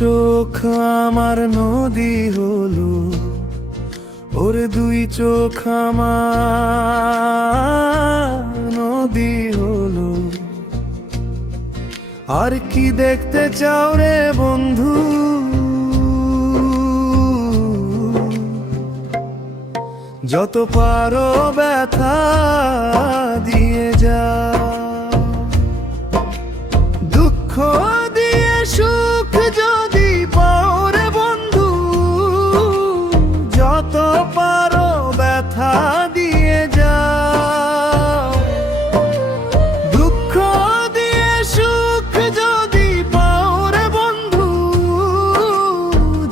চোখ আমার নদী হলো, ওরে দুই চোখ আমার নদী হলো। আর কি দেখতে চাও রে বন্ধু, যত পারো ব্যথা দিয়ে যাও। দুঃখ দিয়ে সুখ যদি পাও রে বন্ধু, যত পারো ব্যথা দিয়ে যাও। দুঃখ দিয়ে সুখ যদি পাও রে বন্ধু,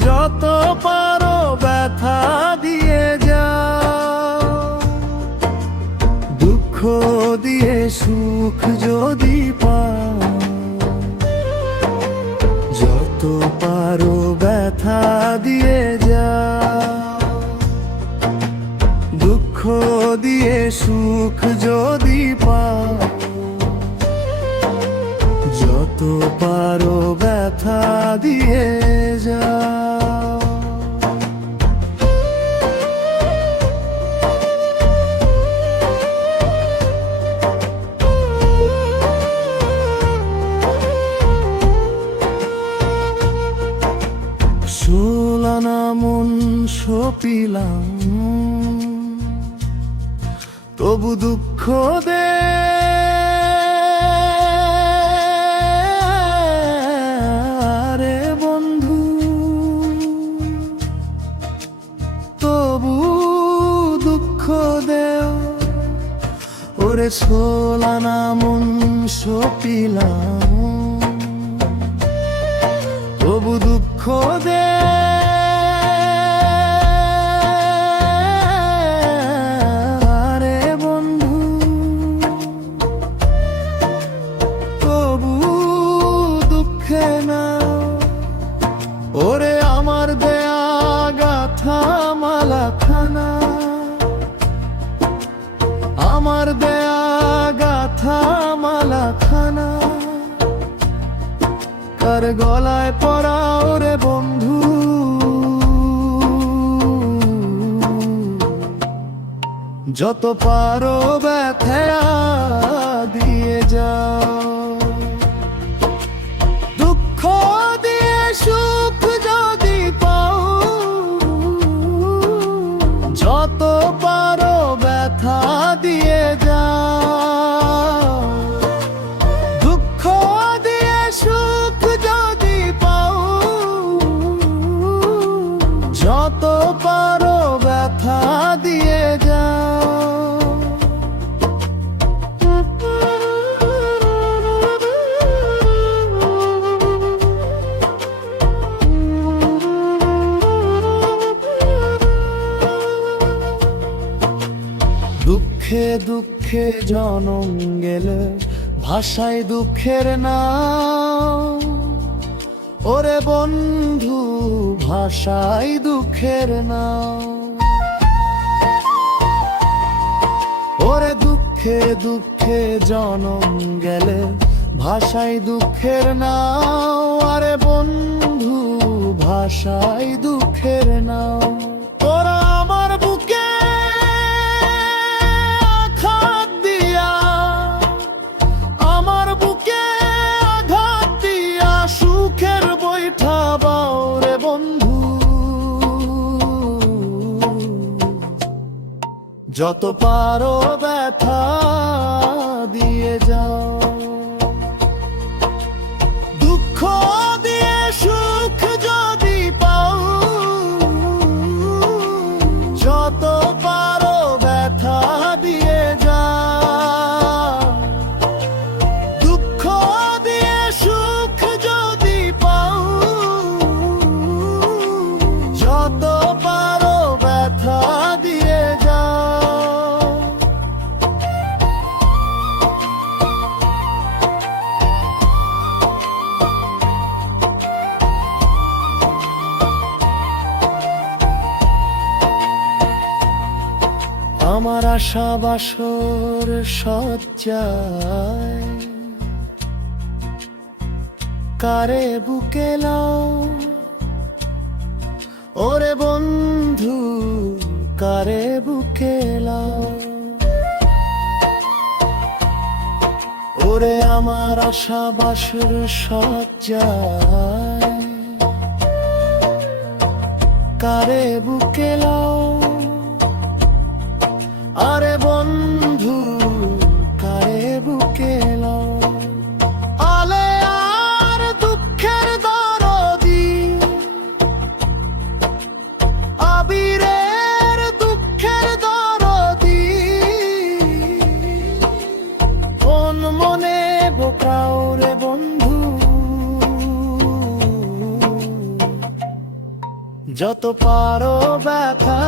যত পারো ব্যথা দিয়ে যাও। দুঃখ দিয়ে সুখ যদি পাও, যত পারো ব্যথা দিয়ে যাও। দুঃখ দিয়ে সুখ যদি পাও, যত পারো ব্যথা দিয়ে যাও। সোলানা মন সপিলাম, তবু দুঃখ দে রে বন্ধু, তবু দুঃখ দেও। ওরে সোলানা মন সপিলাম, তবু দুঃখ দে রে বন্ধু, তবু দুঃখে না। ওরে আমার দেয়া গাথা মালা খানা, আমার দেয়া গাথা মালা খানা কার গলায় পরাও রে বন্ধু, যত পারো ব্যথা দিয়ে যাও। দুঃখ দিয়ে সুখ যদি পাও, যত পারো ব্যথা দিয়ে যাও। দুঃখ দিয়ে সুখ যদি পাও, যত পারো ব্যথা দিয়ে যাও। দুঃখে দুঃখে জনম গেলে ভাষায় দুঃখের নাম, ওরে বন্ধু ভাষায় দুঃখের নাম। ওরে দুঃখে দুঃখে জনম গেলে ভাষায় দুঃখের নাম, আরে বন্ধু ভাষায় দুঃখের নাম। তোরা আমার বুকে আঘাত দিয়া, আমার বুকে আঘাত দিয়া সুখের বৈঠা বাও রে বন্ধু, যত পারো ব্যথা দিয়ে যাও। দুঃখ দিয়ে সুখ যদি পাও, যত পারো ব্যথা দিয়ে যাও। দুঃখ দিয়ে সুখ যদি পাও, যত পারো ব্যথা দিয়ে যাও। আমার আশা বাসর সজ্জায় কারে বুকে লাও, ওরে বন্ধু কারে বুকে লাও। ওরে আমার আশা বাসর সজ্জায়, কারে বুকে লাও, আরে বন্ধু কারে বুকে লাও। আলে আর দুঃখের দরদি, আবিরের দুঃখের দরদি, কোন মনে বোকাও রে বন্ধু। যত পারো ব্যথা